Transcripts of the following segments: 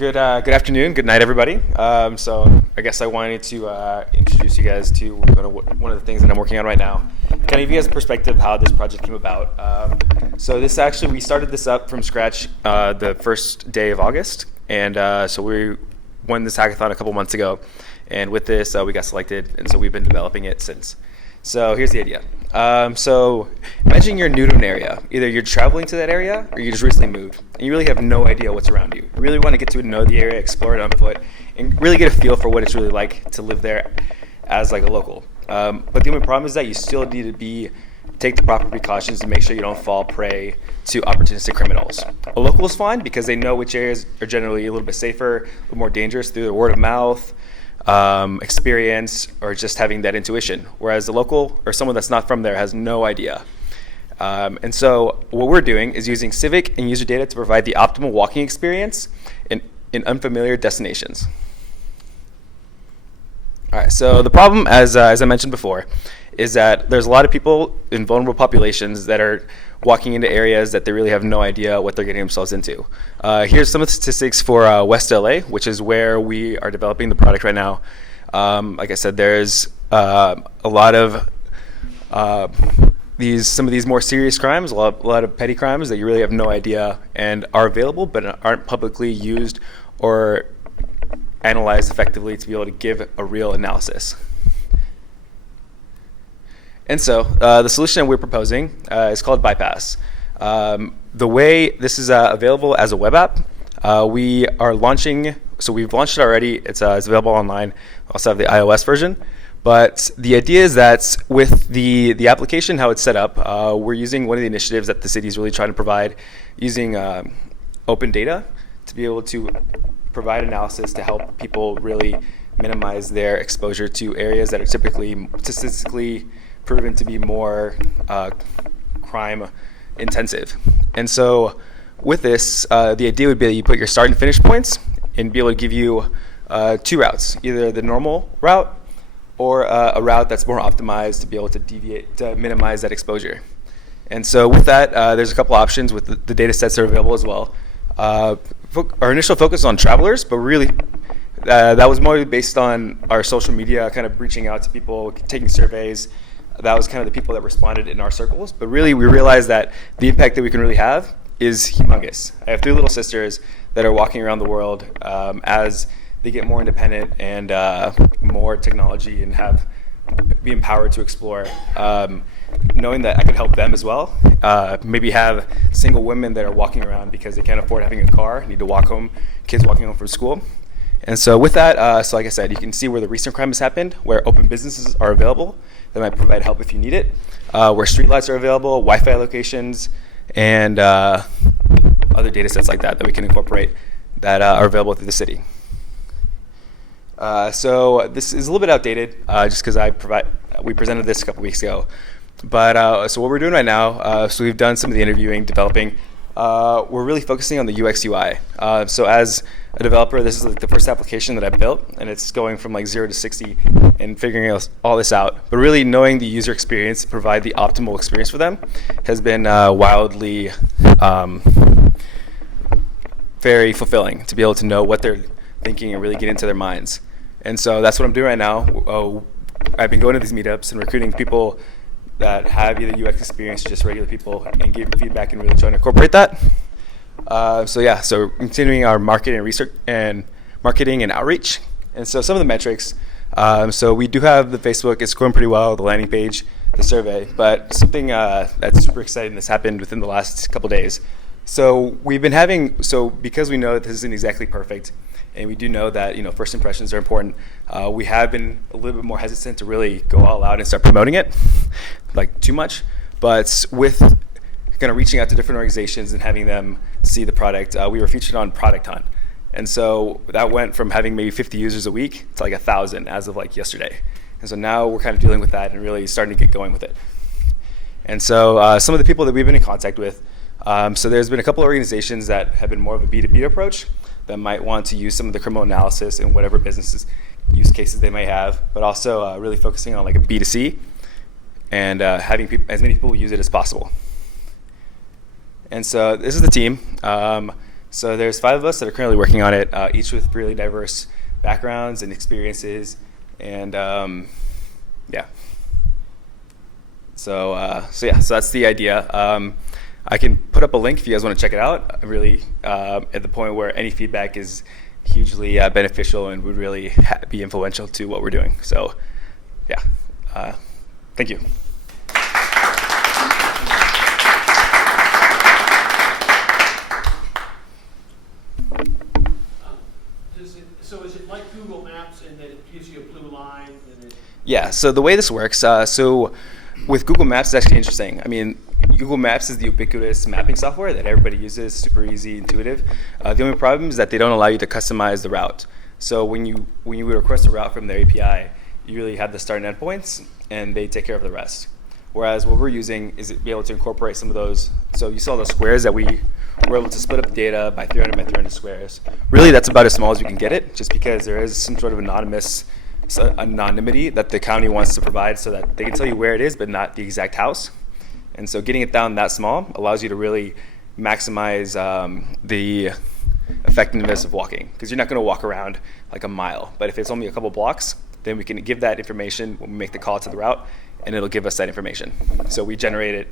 Good afternoon, good night, everybody. So I guess I wanted to introduce you guys to one of the things that I'm working on right now. Kind of give you guys a perspective how this project came about. So this actually, we started this up from scratch the first day of August. And so we won this hackathon a couple months ago. And with this, we got selected. And so we've been developing it since. So here's the idea. So imagine you're new to an area. Either you're traveling to that area or you just recently moved and you really have no idea what's around you. You really want to get to know the area, explore it on foot, and really get a feel for what it's really like to live there as like a local. But the only problem is that you still need to take the proper precautions to make sure you don't fall prey to opportunistic criminals. A local is fine because they know which areas are generally a little bit safer, a little more dangerous through their word of mouth, experience, or just having that intuition, whereas the local or someone that's not from there has no idea. And so what we're doing is using civic and user data to provide the optimal walking experience in unfamiliar destinations. All right, so the problem, as I mentioned before, is that there's a lot of people in vulnerable populations that are walking into areas that they really have no idea what they're getting themselves into. Here's some of the statistics for West LA, which is where we are developing the product right now. Like I said, there's a lot of some of these more serious crimes, a lot of petty crimes that you really have no idea and are available but aren't publicly used or analyzed effectively to be able to give a real analysis. And so the solution we're proposing is called Bypass. The way this is available as a web app, we are launching, so we've launched it already. It's available online. We also have the iOS version. But the idea is that with the application, how it's set up, we're using one of the initiatives that the city is really trying to provide, using open data to be able to provide analysis to help people really minimize their exposure to areas that are typically statistically proven to be more crime intensive. And so with this, the idea would be that you put your start and finish points and be able to give you two routes, either the normal route or a route that's more optimized to be able to minimize that exposure. And so with that, there's a couple options with the data sets that are available as well. Our initial focus is on travelers, but really that was more based on our social media, kind of reaching out to people, taking surveys. That was kind of the people that responded in our circles. But really, we realized that the impact that we can really have is humongous. I have 3 little sisters that are walking around the world as they get more independent and more technology and be empowered to explore. Knowing that I could help them as well. Maybe have single women that are walking around because they can't afford having a car, need to walk home, kids walking home from school. And so with that, so like I said, you can see where the recent crime has happened, where open businesses are available that might provide help if you need it, where streetlights are available, Wi-Fi locations, and other data sets like that we can incorporate that are available through the city. So this is a little bit outdated, just because we presented this a couple weeks ago. But so what we're doing right now, so we've done some of the interviewing, developing. We're really focusing on the UX UI. So as a developer, this is like the first application that I built, and it's going from like 0 to 60 and figuring all this out. But really knowing the user experience to provide the optimal experience for them has been wildly very fulfilling to be able to know what they're thinking and really get into their minds. And so that's what I'm doing right now. I've been going to these meetups and recruiting people that have either UX experience or just regular people and giving feedback and really trying to incorporate that. So continuing our marketing and outreach. And so some of the metrics, so we do have the Facebook, it's going pretty well, the landing page, the survey, but something that's super exciting that's happened within the last couple days. So we've been because we know that this isn't exactly perfect, and we do know that first impressions are important, we have been a little bit more hesitant to really go all out and start promoting it, like too much. But with kind of reaching out to different organizations and having them see the product, we were featured on Product Hunt. And so that went from having maybe 50 users a week to like 1,000 as of like yesterday. And so now we're kind of dealing with that and really starting to get going with it. And so some of the people that we've been in contact with, so there's been a couple of organizations that have been more of a B2B approach that might want to use some of the criminal analysis in whatever businesses use cases they may have, but also really focusing on like a B2C and having as many people use it as possible. And so this is the team. So there's 5 of us that are currently working on it, each with really diverse backgrounds and experiences, and yeah. So so that's the idea. I can put up a link if you guys want to check it out. I'm really at the point where any feedback is hugely beneficial and would really be influential to what we're doing. So yeah, thank you. So is it like Google Maps in that it gives you a blue line? Yeah, so the way this works, so with Google Maps, it's actually interesting. I mean, Google Maps is the ubiquitous mapping software that everybody uses, super easy, intuitive. The only problem is that they don't allow you to customize the route. So when you would request a route from their API, you really have the start and end points, and they take care of the rest. Whereas what we're using is to be able to incorporate some of those. So you saw the squares that we were able to split up the data by 300 by 300 squares. Really, that's about as small as we can get it, just because there is some sort of anonymity that the county wants to provide so that they can tell you where it is, but not the exact house. And so getting it down that small allows you to really maximize the effectiveness of walking, because you're not going to walk around like a mile. But if it's only a couple blocks, then we can give that information when we make the call to the route, and it'll give us that information. So we generate it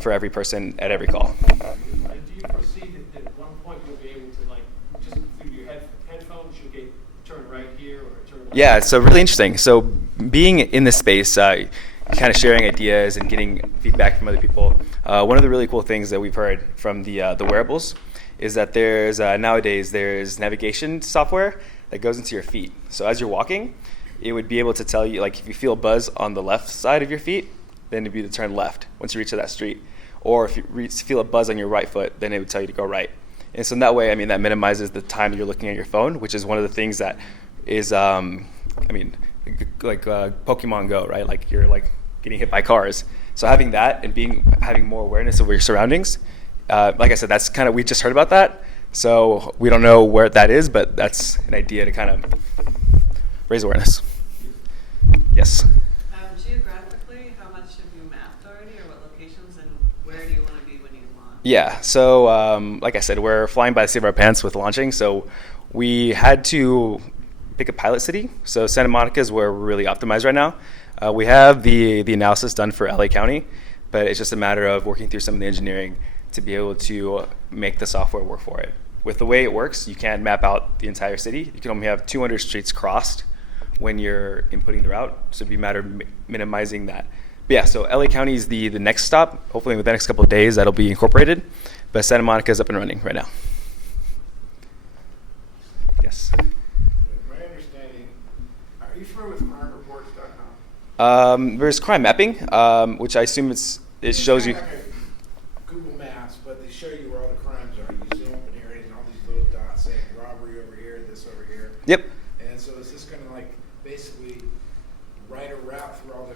for every person at every call. And do you foresee that at one point you'll be able to, like, just through your headphones, you'll get turn right here or turn left? Yeah, so really interesting. So being in this space, kind of sharing ideas and getting feedback from other people, one of the really cool things that we've heard from the wearables is that there's nowadays there's navigation software that goes into your feet. So as you're walking, it would be able to tell you, like, if you feel a buzz on the left side of your feet, then it'd be to turn left once you reach to that street. Or if you feel a buzz on your right foot, then it would tell you to go right. And so in that way, I mean, that minimizes the time that you're looking at your phone, which is one of the things that is, I mean, like Pokemon Go, right? Like you're like getting hit by cars. So having that and having more awareness of your surroundings, like I said, that's kind of, we just heard about that. So we don't know where that is, but that's an idea to kind of raise awareness. Yes. Geographically, how much have you mapped already, or what locations, and where do you want to be when you launch? Yeah, so like I said, we're flying by the seat of our pants with launching, so we had to pick a pilot city. So Santa Monica is where we're really optimized right now. We have the analysis done for LA County, but it's just a matter of working through some of the engineering to be able to make the software work for it. With the way it works, you can't map out the entire city. You can only have 200 streets crossed when you're inputting the route, so it'd be a matter of minimizing that. But yeah, so LA County is the next stop. Hopefully within the next couple of days that'll be incorporated, but Santa Monica is up and running right now. Yes. My understanding, are you familiar with crimereports.com? There's crime mapping, which I assume it shows you. Like Google Maps, but they show you where all the crimes are. You zoom up in areas and all these little dots saying robbery over here, this over here. Yep. And so is this going to like basically write a route through all the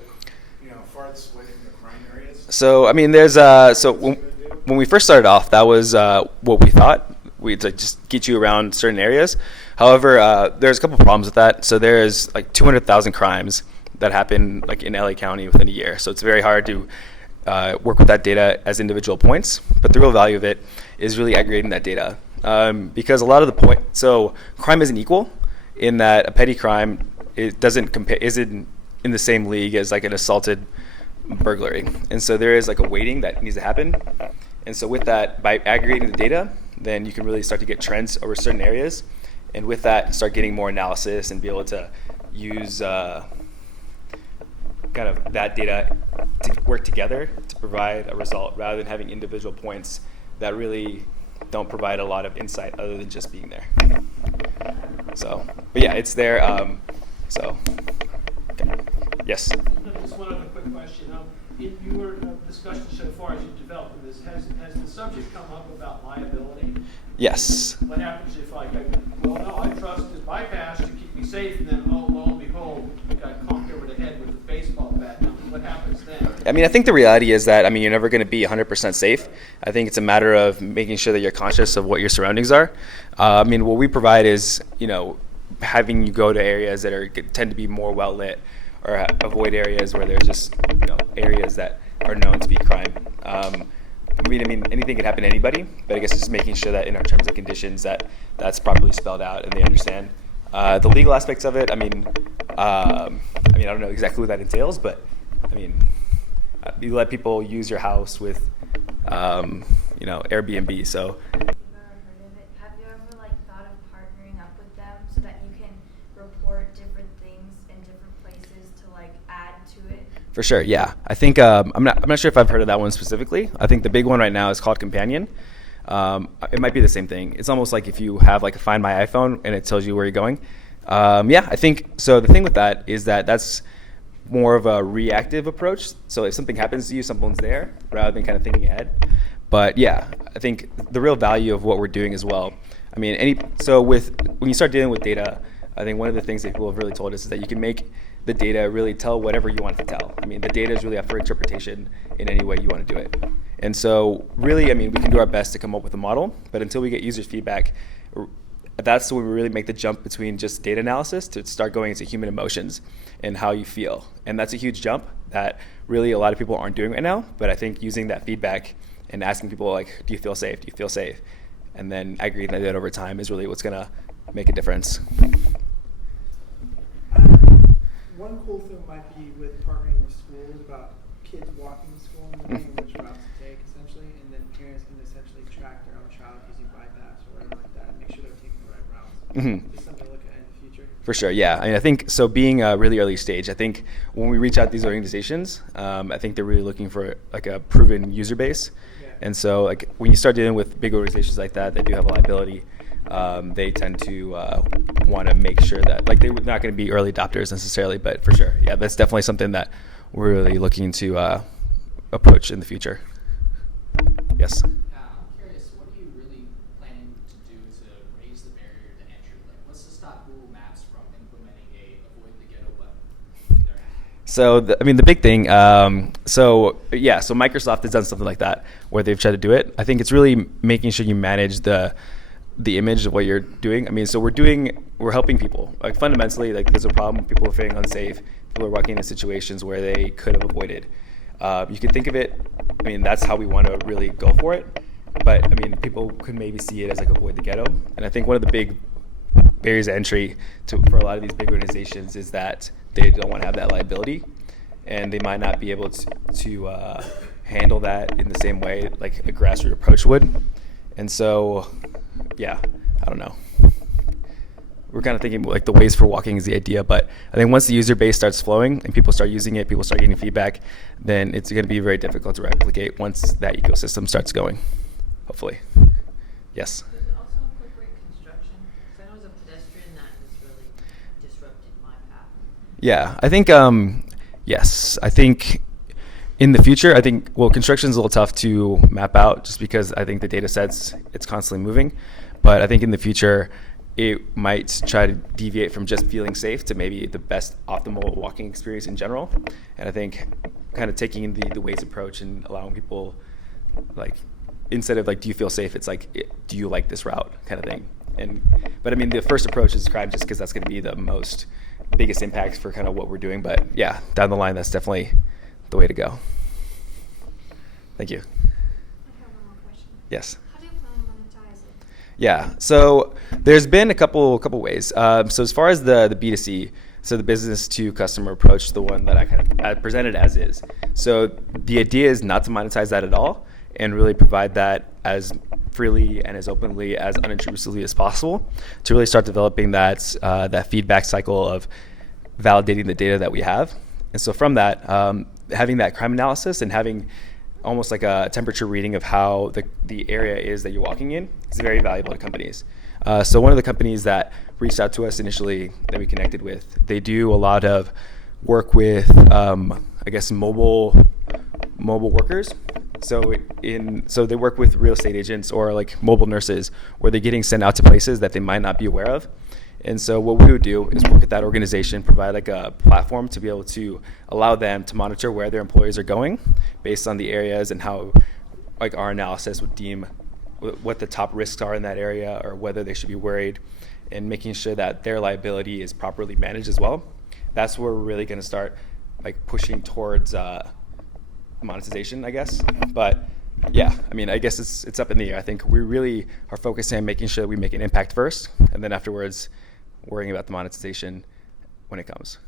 farthest away from the crime areas? So I mean, there's so when we first started off, that was what we thought. We'd just get you around certain areas. However, there's a couple problems with that. So there's like 200,000 crimes that happen like in LA County within a year. So it's very hard to work with that data as individual points. But the real value of it is really aggregating that data, because a lot of the so crime isn't equal in that a petty crime isn't in the same league as like an assaulted burglary. And so there is like a weighting that needs to happen. And so with that, by aggregating the data, then you can really start to get trends over certain areas. And with that, start getting more analysis and be able to use kind of that data to work together to provide a result, rather than having individual points that really don't provide a lot of insight other than just being there. So, but yeah, it's there. So, okay. Yes. Just one other quick question. In your discussion so far as you developed this, has the subject come up about liability? Yes. What happens if I trust this bypass to keep me safe, and then lo and behold, I got conked over the head with a baseball bat? Now, what happens then? I mean, I think the reality is that, I mean, you're never going to be 100% safe. I think it's a matter of making sure that you're conscious of what your surroundings are. I mean, what we provide is, having you go to areas that tend to be more well lit, or avoid areas where there's just areas that are known to be crime. I mean, anything could happen to anybody, but I guess it's just making sure that in our terms and conditions that's properly spelled out and they understand. The legal aspects of it, I mean, I don't know exactly what that entails, but I mean, you let people use your house with, Airbnb. So If you've ever heard of it, have you ever thought of partnering up with them so that you can report different things in different places to add to it? for sure, yeah. I think I'm not sure if I've heard of that one specifically. I think the big one right now is called Companion. It might be the same thing. It's almost like if you have a Find My iPhone and it tells you where you're going. I think so. The thing with that is that's more of a reactive approach. So if something happens to you, someone's there rather than kind of thinking ahead. But yeah, I think the real value of what we're doing as well. I mean, when you start dealing with data, I think one of the things that people have really told us is that you can make the data really tell whatever you want it to tell. I mean, the data is really up for interpretation in any way you want to do it. And so really, I mean, we can do our best to come up with a model, but until we get users' feedback, that's when we really make the jump between just data analysis to start going into human emotions and how you feel. And that's a huge jump that really a lot of people aren't doing right now. But I think using that feedback and asking people do you feel safe? Do you feel safe? And then aggregating that over time is really what's gonna make a difference. One cool thing might be with partnering with schools about kids walking to school and knowing which routes to take, essentially, and then parents can essentially track their own child using bypass or whatever like that and make sure they're taking the right routes. Mm-hmm. Is something to look at in the future. For sure, yeah. I mean, I think so. Being a really early stage, I think when we reach out to these organizations, I think they're really looking for a proven user base. Yeah. And so, when you start dealing with big organizations like that do have a liability, they tend to want to make sure that they're not going to be early adopters necessarily, but for sure, yeah, that's definitely something that we're really looking to approach in the future. Yes. I'm curious, what are you really planning to do to raise the barrier to entry? What's to stop Google Maps from implementing a avoid the ghetto button in their app? So, the big thing, so Microsoft has done something like that where they've tried to do it. I think it's really making sure you manage the image of what you're doing. I mean, so we're helping people. Fundamentally, there's a problem, people are feeling unsafe, people are walking into situations where they could have avoided. You can think of it, I mean, that's how we want to really go for it. But, I mean, people could maybe see it as avoid the ghetto. And I think one of the big barriers to entry for a lot of these big organizations is that they don't want to have that liability. And they might not be able to handle that in the same way like a grassroots approach would. And so, yeah, I don't know. We're kind of thinking the ways for walking is the idea, but I think once the user base starts flowing and people start using it, people start getting feedback, then it's going to be very difficult to replicate once that ecosystem starts going, hopefully. Yes? Does it also incorporate construction? Because I know as a pedestrian that has really disrupted my path. Yeah, I think, yes. I think in the future, construction is a little tough to map out just because I think the data sets, it's constantly moving. But I think in the future, it might try to deviate from just feeling safe to maybe the best optimal walking experience in general. And I think kind of taking the Waze approach and allowing people, instead of do you feel safe, it's do you like this route kind of thing. But I mean, the first approach is described just because that's going to be the biggest impact for kind of what we're doing. But yeah, down the line, that's definitely the way to go. Thank you. I have one more question. Yes. How do you plan to monetize it? Yeah, so there's been a couple ways. So as far as the B2C, so the business to customer approach, the one that I kind of presented as is. So the idea is not to monetize that at all and really provide that as freely and as openly, as unintrusively as possible to really start developing that feedback cycle of validating the data that we have. And so from that, having that crime analysis and having almost like a temperature reading of how the area is that you're walking in is very valuable to companies. So one of the companies that reached out to us initially that we connected with, they do a lot of work with, mobile workers. So they work with real estate agents or mobile nurses where they're getting sent out to places that they might not be aware of. And so what we would do is work with that organization, provide a platform to be able to allow them to monitor where their employees are going based on the areas and how our analysis would deem what the top risks are in that area or whether they should be worried, and making sure that their liability is properly managed as well. That's where we're really going to start pushing towards monetization, I guess. But Yeah, I mean, I guess it's up in the air. I think we really are focusing on making sure that we make an impact first, and then afterwards, worrying about the monetization when it comes.